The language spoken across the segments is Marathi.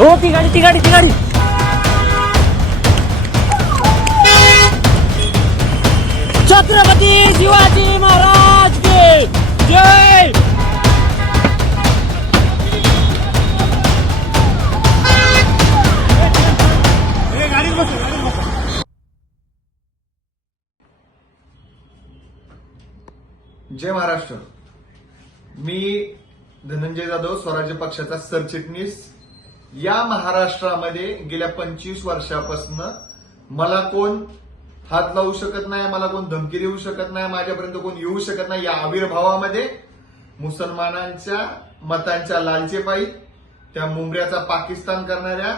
हो ती गाडी ती गाडी ती गाडी. छत्रपती शिवाजी महाराज की जय. जय महाराष्ट्र. मी धनंजय जाधव स्वराज्य पक्षाचा सरचिटणीस या महाराष्ट्रामध्ये गेल्या पंचवीस वर्षापासून मला कोण हात लावू शकत नाही मला कोण धमकी देऊ शकत नाही माझ्यापर्यंत कोण येऊ शकत नाही या आविर्भावामध्ये मुसलमानांच्या मतांच्या लालचेपायी त्या मुंबऱ्याचा पाकिस्तान करणाऱ्या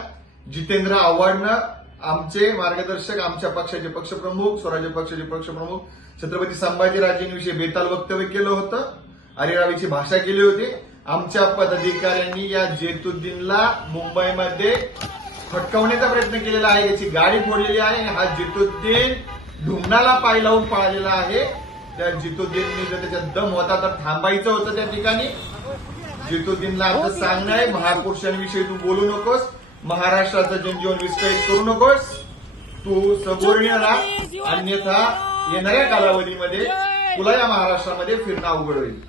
जितेंद्र आव्हाडनं आमचे मार्गदर्शक आमच्या पक्षाचे पक्षप्रमुख स्वराज्य पक्षाचे पक्षप्रमुख छत्रपती संभाजीराजेंविषयी बेताल वक्तव्य केलं होतं अरेरावीची भाषा केली होती. आमच्या पदाधिकाऱ्यांनी या जेतुद्दीनला मुंबईमध्ये फटकावण्याचा प्रयत्न केलेला आहे. याची गाडी फोडलेली आहे आणि हा जितुद्दीन ढुंगणाला पाय लावून पळालेला आहे. त्या जितुद्दीननी जर त्याच्यात दम होता तर थांबायचं होतं त्या ठिकाणी. जितुद्दीनला आता सांगणं आहे महापुरुषांविषयी तू बोलू नकोस महाराष्ट्राचं जनजीवन विस्कळीत करू नकोस. तू सबोर्णीय राहा अन्यथा येणाऱ्या कालावधीमध्ये तुला या महाराष्ट्रामध्ये फिरणं अवघड होईल.